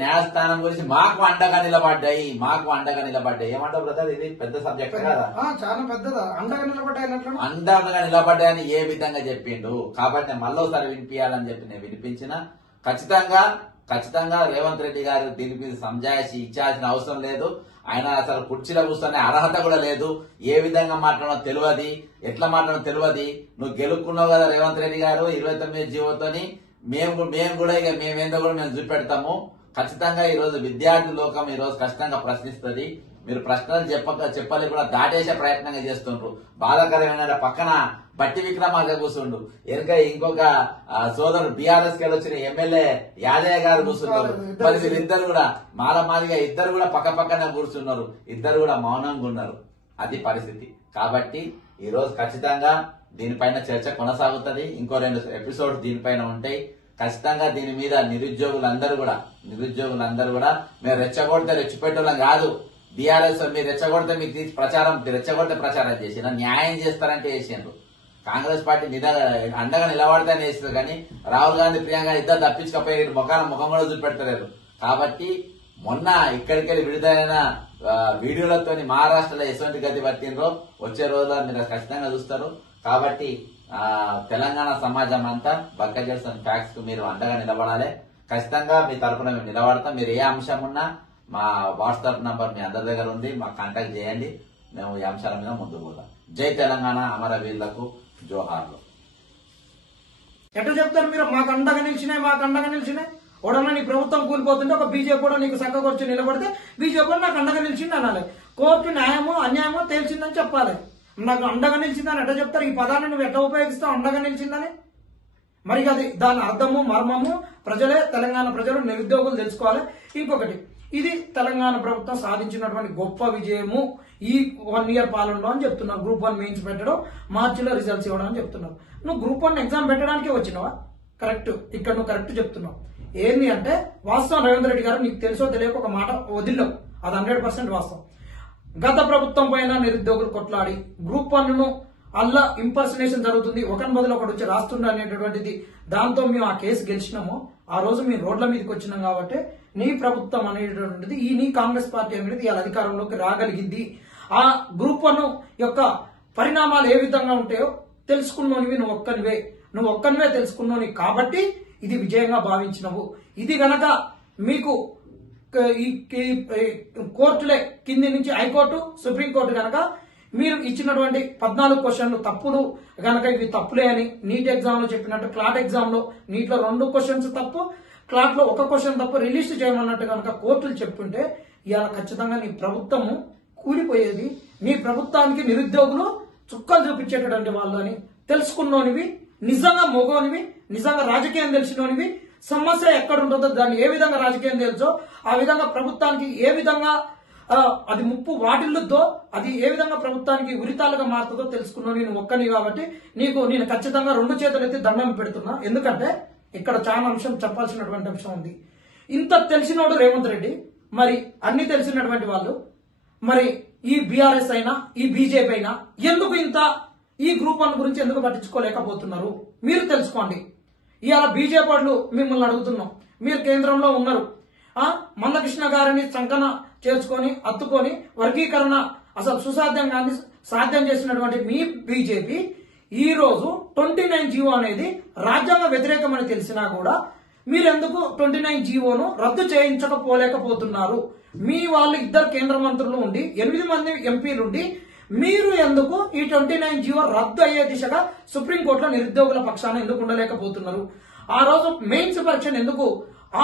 న్యాయస్థానం గురించి మాకు అండగా నిలబడ్డాయి. ఏమంటావు బ్రదర్? ఇది పెద్ద సబ్జెక్ట్ కదా, చాలా పెద్దదా. అండగా నిలబడ్డాయని ఏ విధంగా చెప్పిండు? కాబట్టి మళ్ళోసారి వినిపించాలని చెప్పి నేను వినిపించిన ఖచ్చితంగా రేవంత్ రెడ్డి గారు దీని మీద సంజాయిషి ఇచ్చాల్సిన అవసరం లేదు. ఆయన అసలు కుర్చీలో కూర్చొనే అర్హత కూడా లేదు. ఏ విధంగా మాట్లాడడం తెలియదు, ఎట్లా మాట్లాడడం తెలియదు. నువ్వు గెలుక్కున్నావు కదా రేవంత్ రెడ్డి గారు 29 జీవోతోని. మేము కూడా ఇక మేమేందో కూడా మేము చూపెడతాము. ఖచ్చితంగా ఈ రోజు విద్యార్థి లోకం ఈ రోజు కష్టంగా ప్రశ్నిస్తుంది. మీరు ప్రశ్నలు చెప్పాలి కూడా దాటేసే ప్రయత్నంగా చేస్తుండ్రు. బాధాకరమైన పక్కన బట్టి విక్రమార్క కూర్చుండు, వెనుక ఇంకొక సోదరుడు బీఆర్ఎస్ కి వచ్చిన ఎమ్మెల్యే యాదయ్య గారు కూర్చున్నారు. మరి వీళ్ళిద్దరు కూడా మాలమాదిగా ఇద్దరు కూడా పక్క పక్కన కూర్చున్నారు, ఇద్దరు కూడా మౌనంగా ఉన్నారు. అది పరిస్థితి. కాబట్టి ఈ రోజు ఖచ్చితంగా దీనిపైన చర్చ కొనసాగుతుంది. ఇంకో 2 ఎపిసోడ్ దీనిపైన ఉంటాయి. ఖచ్చితంగా దీని మీద నిరుద్యోగులందరూ కూడా మేము రెచ్చగొడితే రెచ్చిపెట్టేవాళ్ళం కాదు. బీఆర్ఎస్ మీరు రెచ్చగొడితే మీకు తీసి రెచ్చగొడితే ప్రచారం చేసిన న్యాయం చేస్తారంటే చేసిండ్రు. కాంగ్రెస్ పార్టీ అండగా నిలబడితేనే చేస్తారు. కానీ రాహుల్ గాంధీ ప్రియాంక ఇద్దరు తప్పించకపోయి ముఖం కూడా చూపెట్టలేరు. కాబట్టి మొన్న ఇక్కడికి వెళ్ళి విడుదలైన వీడియోలతో మహారాష్ట్రలో ఎటువంటి గతి పట్టిండ్రో వచ్చే రోజుల్లో మీరు ఖచ్చితంగా చూస్తారు. కాబట్టి తెలంగాణ సమాజం అంతా బక్క జడ్సన్ ఫ్యాక్ట్స్ కు మీరు అండగా నిలబడాలి. ఖచ్చితంగా మీ తరఫున మేము నిలబడతాం. మీరు ఏ అంశం ఉన్నా మా వాట్సాప్ నంబర్ మీ అందరి దగ్గర ఉంది, మాకు కాంటాక్ట్ చేయండి. మేము ఈ అంశాల మీద ముందుకు పోదాం. జై తెలంగాణ, అమరవీరులకు జోహార్లు. ఎట్లా చెప్తారు మీరు? మాకు అండగా నిలిచినాయి. ఓడన్నా నీ ప్రభుత్వం కూలిపోతుంటే ఒక బీజేపీ కూడా నీకు చక్కగా వచ్చి నిలబడితే బీజేపీ నాకు అండగా నిలిచింది అనాలి. కోర్టు న్యాయమో అన్యాయమో తేల్చిందని చెప్పాలి. నాకు అండగా నిలిచిందని ఎట్లా చెప్తారు? ఈ పదాన్ని నువ్వు ఎట్లా ఉపయోగిస్తావు అండగా నిలిచిందని? మరి అది దాని అర్థము మర్మము తెలంగాణ ప్రజలు నిరుద్యోగులు తెలుసుకోవాలి. ఇంకొకటి, ఇది తెలంగాణ ప్రభుత్వం సాధించినటువంటి గొప్ప విజయము ఈ 1 ఇయర్ పాలనలో అని చెప్తున్నారు. గ్రూప్ 1 మెయిన్స్ పెట్టడం, మార్చిలో రిజల్ట్స్ ఇవ్వడం అని చెప్తున్నారు. నువ్వు గ్రూప్ 1 ఎగ్జామ్ పెట్టడానికే వచ్చినావా? కరెక్ట్, ఇక్కడ నువ్వు కరెక్ట్ చెప్తున్నావు. ఏంది అంటే వాస్తవం, రేవంత్ రెడ్డి గారు నీకు తెలుసో తెలియక ఒక మాట వదిలేవు, అది 100% వాస్తవం. గత ప్రభుత్వం పైన నిరుద్యోగులు కొట్లాడి గ్రూప్ 1 అల్లా ఇంపర్సనేషన్ జరుగుతుంది, ఒకరి బదులు ఒకటి వచ్చి రాస్తుండ అనేటటువంటిది, దాంతో మేము ఆ కేసు గెలిచినామో ఆ రోజు మేము రోడ్ల మీదకి వచ్చినాం. కాబట్టి నీ ప్రభుత్వం అనేటటువంటిది నీ కాంగ్రెస్ పార్టీ అనేది ఇలా అధికారంలోకి రాగలిగింది. ఆ గ్రూప్ 1 యొక్క పరిణామాలు ఏ విధంగా ఉంటాయో తెలుసుకున్నోనివి నువ్వు ఒక్కనివే తెలుసుకున్నోని కాబట్టి ఇది విజయంగా భావించినవు. ఇది గనక మీకు ఈ కోర్టులే కింది నుంచి హైకోర్టు, సుప్రీంకోర్టు గనక మీరు ఇచ్చినటువంటి 14 క్వశ్చన్లు తప్పులు గనక ఇవి తప్పులే అని నీట్ ఎగ్జామ్ లో చెప్పినట్టు క్లాట్ ఎగ్జామ్ లో నీట్లో 2 క్వశ్చన్స్ తప్పు, క్లాట్ లో 1 క్వశ్చన్ తప్పు రిలీజ్ చేయమన్నట్టు కనుక కోర్టులు చెప్పుంటే ఇవాళ ఖచ్చితంగా నీ ప్రభుత్వము కూలిపోయేది. నీ ప్రభుత్వానికి నిరుద్యోగులు చుక్కలు చూపించేటటువంటి వాళ్ళు అని తెలుసుకున్నోనివి, నిజంగా మొగోనివి, నిజంగా రాజకీయం తెలిసినోనివి, సమస్య ఎక్కడ ఉంటుందో దాన్ని ఏ విధంగా రాజకీయం తెలుసో ఆ విధంగా ప్రభుత్వానికి ఏ విధంగా అది ముప్పు వాటిల్లుద్దో, అది ఏ విధంగా ప్రభుత్వానికి ఉరితాలుగా మారుతుందో తెలుసుకున్నావు నేను ఒక్కని. కాబట్టి నేను ఖచ్చితంగా 2 చేతులు ఎత్తి దండం పెడుతున్నా. ఎందుకంటే ఇక్కడ చాలా అంశం చెప్పాల్సినటువంటి అంశం ఉంది. ఇంత తెలిసినోడు రేవంత్ రెడ్డి, మరి అన్ని తెలిసినటువంటి వాళ్ళు, మరి ఈ బీఆర్ఎస్ అయినా ఈ బీజేపీ అయినా ఎందుకు ఇంత ఈ గ్రూప్ 1 గురించి ఎందుకు పట్టించుకోలేకపోతున్నారు? మీరు తెలుసుకోండి. ఇవాళ బీజేపీ వాళ్ళు మిమ్మల్ని అడుగుతున్నాం, మీరు కేంద్రంలో ఉన్నారు, మందకృష్ణ గారిని చంకన చేర్చుకొని అత్తుకొని వర్గీకరణ అసలు సుసాధ్యంగాన్ని సాధ్యం చేసినటువంటి మీ బీజేపీ ఈ రోజు 29 జీవో అనేది రాజ్యాంగ వ్యతిరేకమని తెలిసినా కూడా మీరెందుకు 29 జీవోను రద్దు చేయించకపోలేకపోతున్నారు? మీ వాళ్ళు 2 కేంద్ర మంత్రులు ఉండి 8 మంది ఎంపీలుండి మీరు ఎందుకు ఈ 29 జీవో రద్దు అయ్యే దిశగా సుప్రీంకోర్టులో నిరుద్యోగుల పక్షాన ఎందుకు ఉండలేకపోతున్నారు? ఆ రోజు మెయిన్స్ పరీక్షను ఎందుకు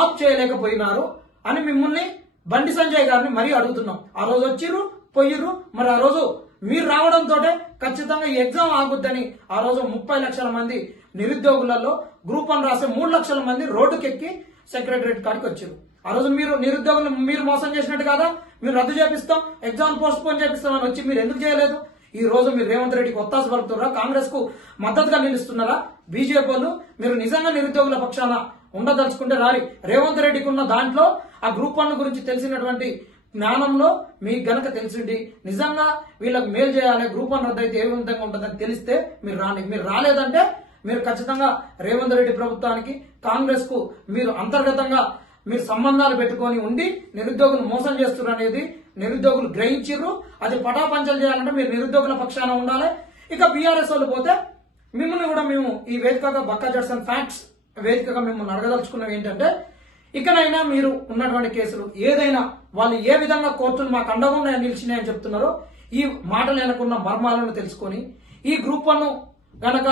ఆఫ్ చేయలేకపోయినారు అని మిమ్మల్ని బండి సంజయ్ గారిని మరీ అడుగుతున్నాం. ఆ రోజు వచ్చిర్రు పోయిర్రు, మరి ఆ రోజు మీరు రావడంతో ఖచ్చితంగా ఈ ఎగ్జామ్ ఆగుద్దని ఆ రోజు 30 లక్షల మంది నిరుద్యోగులలో గ్రూప్ 1 రాసే 3 లక్షల మంది రోడ్డుకెక్కి సెక్రటరేట్ కాడికి వచ్చారు. ఆ రోజు మీరు నిరుద్యోగులు మీరు మోసం చేసినట్టు కాదా? మీరు రద్దు చేపిస్తాం, ఎగ్జామ్ పోస్ట్ పోన్ చేపిస్తాం అని వచ్చి మీరు ఎందుకు చేయలేదు? ఈ రోజు మీరు రేవంత్ రెడ్డికి ఒత్తాస పలుకుతున్నారా? కాంగ్రెస్ కు మద్దతుగా నిలుస్తున్నారా? బీజేపీ వాళ్ళు మీరు నిజంగా నిరుద్యోగుల పక్షాన ఉండదలుచుకుంటే రారి. రేవంత్ రెడ్డికి ఉన్న దాంట్లో ఆ గ్రూప్ 1 గురించి తెలిసినటువంటి జ్ఞానంలో మీకు గనక తెలిసిండి నిజంగా వీళ్ళకి మేలు చేయాలి, గ్రూప్ 1 రద్దు అయితే ఏ విధంగా ఉంటుందని తెలిస్తే మీరు రాని. మీరు రాలేదంటే మీరు ఖచ్చితంగా రేవంత్ రెడ్డి ప్రభుత్వానికి కాంగ్రెస్ కు మీరు అంతర్గతంగా మీరు సంబంధాలు పెట్టుకొని ఉండి నిరుద్యోగులు మోసం చేస్తున్నారు అనేది నిరుద్యోగులు గ్రహించిర్రు. అది పటాపంచలు చేయాలంటే మీరు నిరుద్యోగుల పక్షాన ఉండాలి. ఇక బీఆర్ఎస్ వాళ్ళు పోతే మిమ్మల్ని కూడా మేము ఈ వేదికగా బక్కా జడ్సన్ ఫ్యాక్ట్స్ వేదికగా మిమ్మల్ని అడగదలుచుకున్నవి ఏంటంటే, ఇకనైనా మీరు ఉన్నటువంటి కేసులు ఏదైనా వాళ్ళు ఏ విధంగా కోర్టులు మాకు అండగా నిలిచినాయని చెప్తున్నారో ఈ మాటలు వెనకున్న మర్మాలను తెలుసుకొని ఈ గ్రూప్ 1 గనక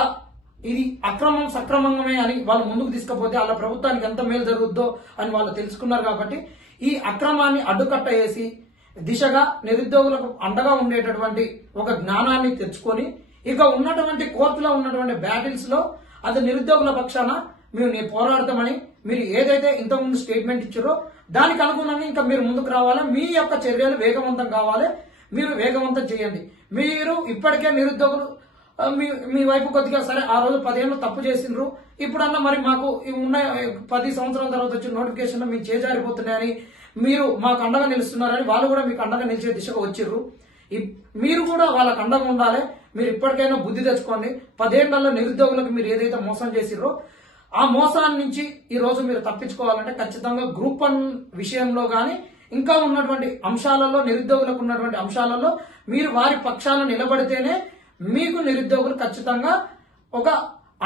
ఇది అక్రమం సక్రమంగానే అని వాళ్ళు ముందుకు తీసుకపోతే వాళ్ళ ప్రభుత్వానికి ఎంత మేలు జరుగుద్దో అని వాళ్ళు తెలుసుకున్నారు. కాబట్టి ఈ అక్రమాన్ని అడ్డుకట్ట వేసి దిశగా నిరుద్యోగులకు అండగా ఉండేటటువంటి ఒక జ్ఞానాన్ని తెచ్చుకొని ఇక ఉన్నటువంటి కోర్టులో ఉన్నటువంటి బ్యాటిల్స్ లో అది నిరుద్యోగుల పక్షాన మేము పోరాడతామని మీరు ఏదైతే ఇంతకుముందు స్టేట్మెంట్ ఇచ్చారో దానికి అనుగుణంగా ఇంకా మీరు ముందుకు రావాలి. మీ యొక్క చర్యలు వేగవంతం కావాలి, మీరు వేగవంతం చేయండి. మీరు ఇప్పటికే నిరుద్యోగులు మీ వైపు కొద్దిగా సరే ఆ రోజు 10 ఏళ్ళు తప్పు చేసిండ్రు, ఇప్పుడన్నా మరి మాకు ఉన్న 10 సంవత్సరాల తర్వాత వచ్చిన నోటిఫికేషన్ మీకు చేజారిపోతున్నాయని మీరు మాకు అండగా నిలుస్తున్నారని వాళ్ళు కూడా మీకు అండగా నిలిచే దిశగా వచ్చిర్రు. మీరు కూడా వాళ్ళకు అండగా ఉండాలి. మీరు ఇప్పటికైనా బుద్ధి తెచ్చుకోండి. 10 ఏళ్లలో నిరుద్యోగులకు మీరు ఏదైతే మోసం చేసిర్రో ఆ మోసాన్ని నుంచి ఈ రోజు మీరు తప్పించుకోవాలంటే ఖచ్చితంగా గ్రూప్ 1 విషయంలో గాని ఇంకా ఉన్నటువంటి అంశాలలో నిరుద్యోగులకు ఉన్నటువంటి అంశాలలో మీరు వారి పక్షాన నిలబడితేనే మీకు నిరుద్యోగులు ఖచ్చితంగా ఒక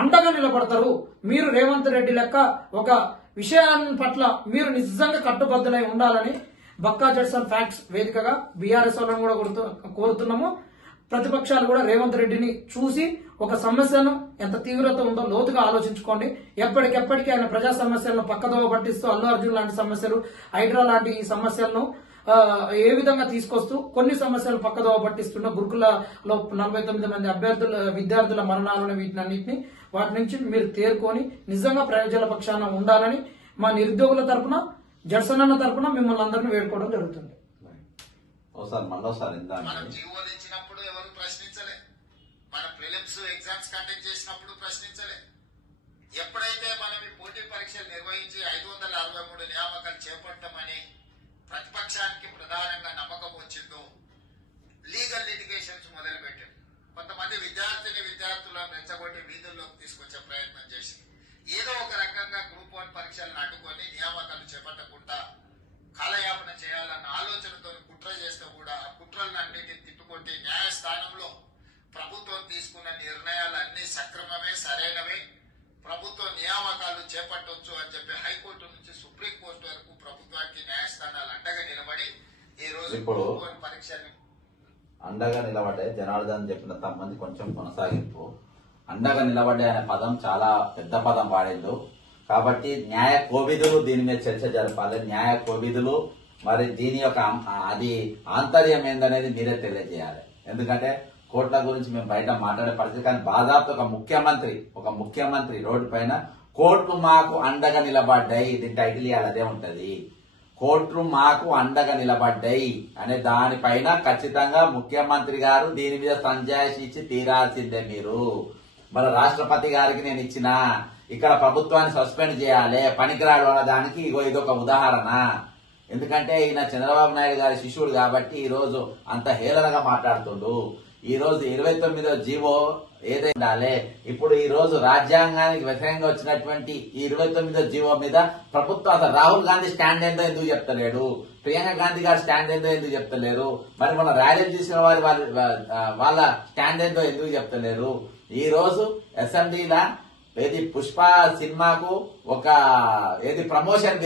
అండగా నిలబడతారు. మీరు రేవంత్ రెడ్డి లెక్క ఒక విషయాన్ని పట్ల మీరు నిజంగా కట్టుబద్దులై ఉండాలని బక్కా జడ్సన్ ఫ్యాక్ట్స్ వేదికగా బీఆర్ఎస్ వాళ్ళని కూడా కోరుతున్నాము. ప్రతిపక్షాలు కూడా రేవంత్ రెడ్డిని చూసి ఒక సమస్యను ఎంత తీవ్రత ఉందో లోతుగా ఆలోచించుకోండి. ఎప్పటికెప్పటికీ ఆయన ప్రజా సమస్యలను పక్కదోవ పట్టిస్తూ అల్లు అర్జున్ లాంటి సమస్యలు, హైడ్రా లాంటి ఈ సమస్యలను ఏ విధంగా తీసుకొస్తూ కొన్ని సమస్యలు పక్కదోవ పట్టిస్తున్న గురుకులలో 49 మంది విద్యార్థుల మరణాలను వీటినన్నింటినీ వాటి నుంచి మీరు తేరుకొని నిజంగా ప్రయోజనాల పక్షాన ఉండాలని మా నిరుద్యోగుల తరపున జడ్సన్ అన్న తరపున మిమ్మల్ని అందరినీ వేడుకోవడం జరుగుతుంది. మనం జీవోలు ఇచ్చినప్పుడు ఎవరు ప్రశ్నించలే, మన ప్రిలిమ్స్ ఎగ్జామ్స్ కండక్ట్ చేసినప్పుడు ప్రశ్నించలే. ఎప్పుడైతే మనం ఈ పోటీ పరీక్షలు నిర్వహించి 563 నియామకాలు చేపట్టమని ప్రతిపక్షానికి ప్రధానంగా నమ్మకం వచ్చిందో లీగల్ లిటిగేషన్స్ మొదలు పెట్టారు. కొంతమంది విద్యార్థులను రెచ్చగొట్టి వీధుల్లోకి తీసుకొచ్చే ప్రయత్నం చేసి ఏదో ఒక రకంగా గ్రూప్ 1 పరీక్షలను అడ్డుకొని నియామకాలు చేపట్టకుండా కాలయాపన చేయాలన్న ఆలోచనతో కుట్ర చేస్తే కూడా ఆ కుట్రలన్నింటినీ తిట్టుకొట్టి న్యాయస్థానంలో ప్రభుత్వం తీసుకున్న నిర్ణయాలు అన్ని సక్రమమే, సరైనవే, ప్రభుత్వ నియామకాలు చేపట్టొచ్చు అని చెప్పి హైకోర్టు నుంచి సుప్రీంకోర్టు వరకు ప్రభుత్వానికి న్యాయస్థానాలు అండగా నిలబడి ఈ రోజు పరీక్షని అండగా నిలబడ్డే జనార్దన్ చెప్పిన తమ్మంది కొంచెం కొనసాగింపు. అండగా నిలబడ్డే అనే పదం చాలా పెద్ద పదం వాడిండు. కాబట్టి న్యాయ కోవిదులు దీని మీద చర్చ జరపాలి. న్యాయ కోవిదులు మరి దీని యొక్క అది ఆంతర్యం ఏందనేది మీరే తెలియజేయాలి. ఎందుకంటే కోర్టుల గురించి మేము బయట మాట్లాడే పరిస్థితి, కానీ బాధాపు ఒక ముఖ్యమంత్రి రోడ్డు పైన కోర్టు మాకు అండగా నిలబడ్డాయి, దీని టైటిల్ ఇవ్వాలి, అదే ఉంటది. కోర్టు మాకు అండగా నిలబడ్డాయి అనే దానిపైన ఖచ్చితంగా ముఖ్యమంత్రి గారు దీని మీద సంజాయిషి ఇచ్చి తీరాల్సిందే. మీరు మన రాష్ట్రపతి గారికి నేను ఇచ్చిన ఇక్కడ ప్రభుత్వాన్ని సస్పెండ్ చేయాలి, పనికిరాడు అన్న దానికి ఇదొక ఉదాహరణ. ఎందుకంటే ఈయన చంద్రబాబు నాయుడు గారి శిష్యుడు కాబట్టి ఈ రోజు అంత హేళనగా మాట్లాడుతుండు. ఈ రోజు 29వ జీవో ఏదైతే ఉండాలి, ఇప్పుడు ఈ రోజు రాజ్యాంగానికి వ్యతిరేకంగా వచ్చినటువంటి ఈ 29వ జీవో మీద ప్రభుత్వం అసలు రాహుల్ గాంధీ స్టాండ్ ఏందో ఎందుకు చెప్తలేడు, ప్రియాంక గాంధీ గారి స్టాండ్ ఏందో ఎందుకు చెప్తలేరు, మరి మన ర్యాలీలు తీసిన వాళ్ళ స్టాండ్ ఏందో ఎందుకు చెప్తలేరు. ఈ రోజు అసెంబ్లీలా ఏది పుష్ప సినిమాకు ఒక ఏది ప్రమోషన్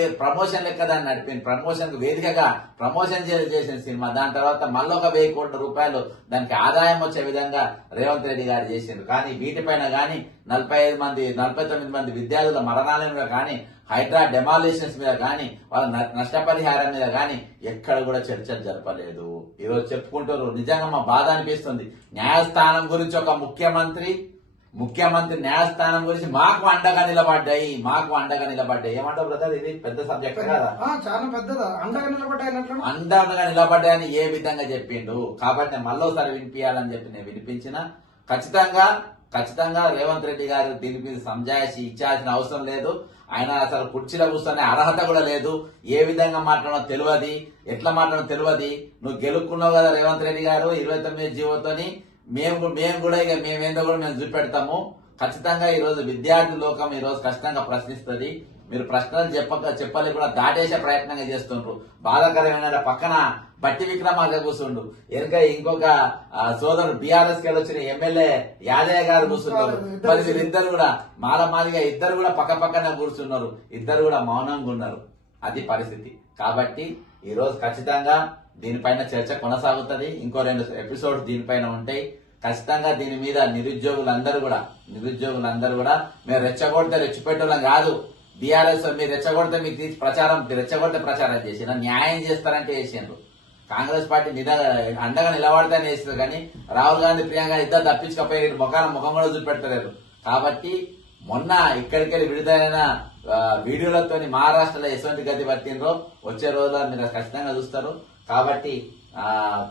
లెక్క దాన్ని నడిపింది, ప్రమోషన్ వేదికగా ప్రమోషన్ చేసిన సినిమా. దాని తర్వాత మళ్ళీ ఒక 1000 కోట్ల రూపాయలు దానికి ఆదాయం వచ్చే విధంగా రేవంత్ రెడ్డి గారు చేసిండ్రు. కానీ వీటిపైన గాని 49 మంది విద్యార్థుల మరణాల మీద కానీ, హైడ్రా డెమాలిషన్స్ మీద కానీ, వాళ్ళ నష్టపరిహారం మీద కానీ ఎక్కడ కూడా చర్చలు జరపలేదు. ఈరోజు చెప్పుకుంటారు. నిజంగా మా బాధ అనిపిస్తుంది. న్యాయస్థానం గురించి ఒక ముఖ్యమంత్రి న్యాయస్థానం గురించి మాకు అండగా నిలబడ్డాయి ఏమంటారు బ్రదర్? ఇది పెద్ద సబ్జెక్ట్ కదా, చాలా పెద్దదా. అండగా నిలబడ్డాయని ఏ విధంగా చెప్పిండు. కాబట్టి మళ్ళోసారి వినిపించాలని చెప్పి నేను వినిపించిన ఖచ్చితంగా రేవంత్ రెడ్డి గారు దీని మీద సంజాయిషి ఇచ్చాల్సిన అవసరం లేదు. ఆయన అసలు కుర్చీలో కూర్చొనే అర్హత కూడా లేదు. ఏ విధంగా మాట్లాడడం తెలియదు, ఎట్లా మాట్లాడడం తెలియదు. నువ్వు గెలుక్కున్నావు కదా రేవంత్ రెడ్డి గారు 29 జీవోతోని. మేము కూడా ఇక మేమేందో కూడా మేము చూపెడతాము. ఖచ్చితంగా ఈ రోజు విద్యార్థి లోకం ఈ రోజు ఖచ్చితంగా ప్రశ్నిస్తుంది. మీరు ప్రశ్నలు చెప్పాలి కూడా దాటేసే ప్రయత్నంగా చేస్తుండ్రు. బాధాకరమైన పక్కన బట్టి విక్రమార్క కూర్చుండు, వెనుక ఇంకొక సోదరుడు బీఆర్ఎస్ కి వచ్చిన ఎమ్మెల్యే యాదయ్య గారు కూర్చున్నారు. మరి వీరిద్దరు కూడా మాలమాదిగా ఇద్దరు కూడా పక్కనే కూర్చున్నారు, ఇద్దరు కూడా మౌనంగా ఉన్నారు. అది పరిస్థితి. కాబట్టి ఈ రోజు ఖచ్చితంగా దీనిపైన చర్చ కొనసాగుతుంది. ఇంకో 2 ఎపిసోడ్స్ దీనిపైన ఉంటాయి. ఖచ్చితంగా దీని మీద నిరుద్యోగులందరూ కూడా మేము రెచ్చగొడితే రెచ్చిపెట్టడం కాదు. బీఆర్ఎస్ మీరు రెచ్చగొడితే మీకు తీసి రెచ్చగొడితే ప్రచారం చేసిన న్యాయం చేస్తారంటే చేసిండ్రు. కాంగ్రెస్ పార్టీ అండగా నిలబడతానే వేస్తారు కానీ రాహుల్ గాంధీ ప్రియాంక ఇద్దరు తప్పించకపోయి ముఖం కూడా చూపెడతలేరు. కాబట్టి మొన్న ఇక్కడికి వెళ్ళి విడుదలైన వీడియోలతో మహారాష్ట్రలో ఎటువంటి గతి పట్టినరో వచ్చే రోజుల్లో మీరు ఖచ్చితంగా చూస్తారు. కాబట్టి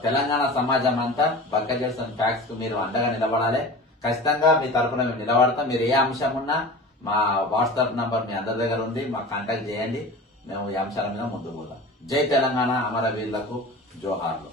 తెలంగాణ సమాజం అంతా బక్క జడ్సన్ ఫ్యాక్ట్స్ కు మీరు అండగా నిలబడాలి. ఖచ్చితంగా మీ తరఫున మేము నిలబడతాం. మీరు ఏ అంశం ఉన్నా మా వాట్సాప్ నంబర్ మీ అందరి దగ్గర ఉంది, మాకు కాంటాక్ట్ చేయండి. మేము ఈ అంశాల మీద ముందుకు పోదాం. జై తెలంగాణ, అమరవీరులకు జోహార్లు.